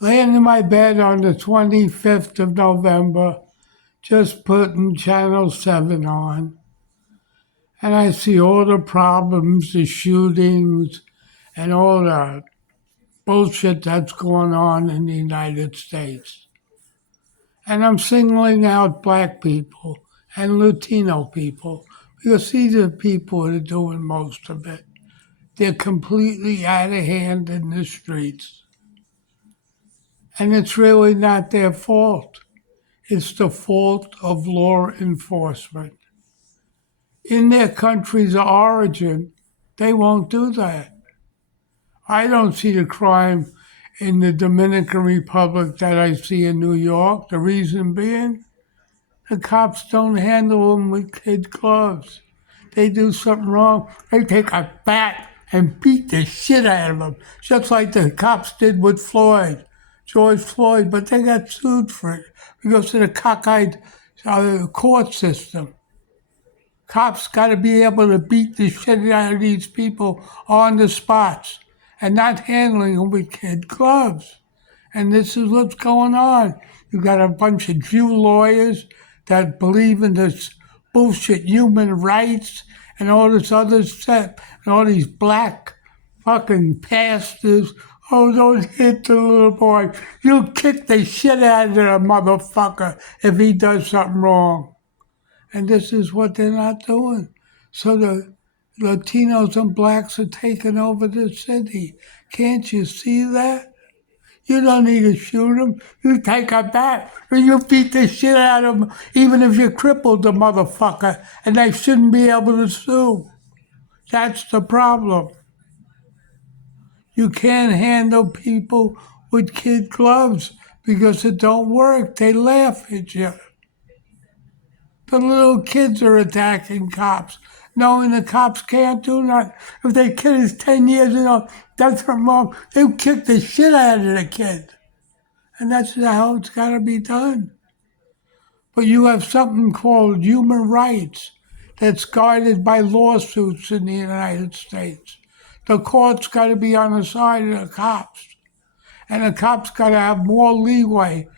Laying in my bed on the 25th of November, just putting Channel 7 on, and I see all the problems, the shootings, and all the bullshit that's going on in the United States. And I'm singling out black people and Latino people because these are the people that are doing most of it. They're completely out of hand in the streets. And it's really not their fault. It's the fault of law enforcement. In their countries of origin, they won't do that. I don't see the crime in the Dominican Republic that I see in New York. The reason being, the cops don't handle them with kid gloves. They do something wrong, they take a bat and beat the shit out of them, just like the cops did with George Floyd, but they got sued for it because of the cockeyed court system. Cops got to be able to beat the shit out of these people on the spots and not handling them with kid gloves. And this is what's going on. You got a bunch of Jew lawyers that believe in this bullshit human rights and all this other stuff, and all these black fucking pastors. Oh, don't hit the little boy. You kick the shit out of the motherfucker if he does something wrong. And this is what they're not doing. So the Latinos and blacks are taking over the city. Can't you see that? You don't need to shoot them. You take a bat and you beat the shit out of them, even if you crippled the motherfucker, and they shouldn't be able to sue. That's the problem. You can't handle people with kid gloves because it don't work. They laugh at you. The little kids are attacking cops, knowing the cops can't do nothing. If their kid is 10 years old, that's from mom, they'll kick the shit out of the kid. And that's how it's got to be done. But you have something called human rights that's guarded by lawsuits in the United States. The court's got to be on the side of the cops. And the cops got to have more leeway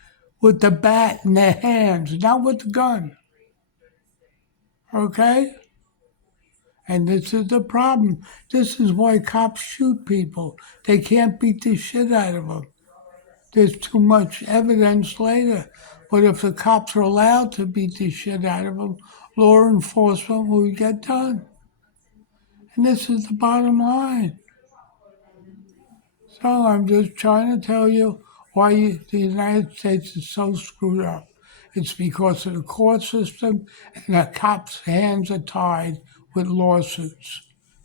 with the bat in their hands, not with the gun. Okay? And this is the problem. This is why cops shoot people. They can't beat the shit out of them. There's too much evidence later. But if the cops are allowed to beat the shit out of them, law enforcement will get done. And this is the bottom line. So I'm just trying to tell you why the United States is so screwed up. It's because of the court system, and the cops' hands are tied with lawsuits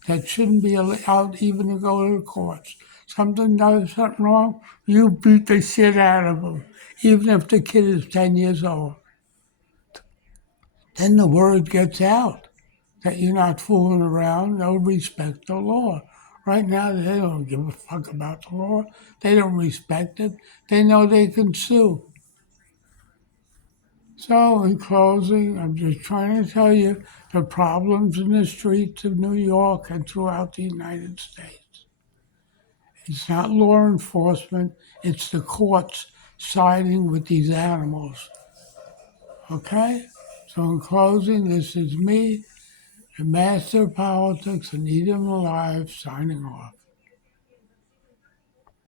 that shouldn't be allowed even to go to the courts. Something does something wrong, you beat the shit out of them, even if the kid is 10 years old. Then the word gets out that you're not fooling around, they'll respect the law. Right now, they don't give a fuck about the law. They don't respect it. They know they can sue. So, in closing, I'm just trying to tell you the problems in the streets of New York and throughout the United States. It's not law enforcement, it's the courts siding with these animals. Okay? So, in closing, this is me, the master of politics, Anita Alive, signing off.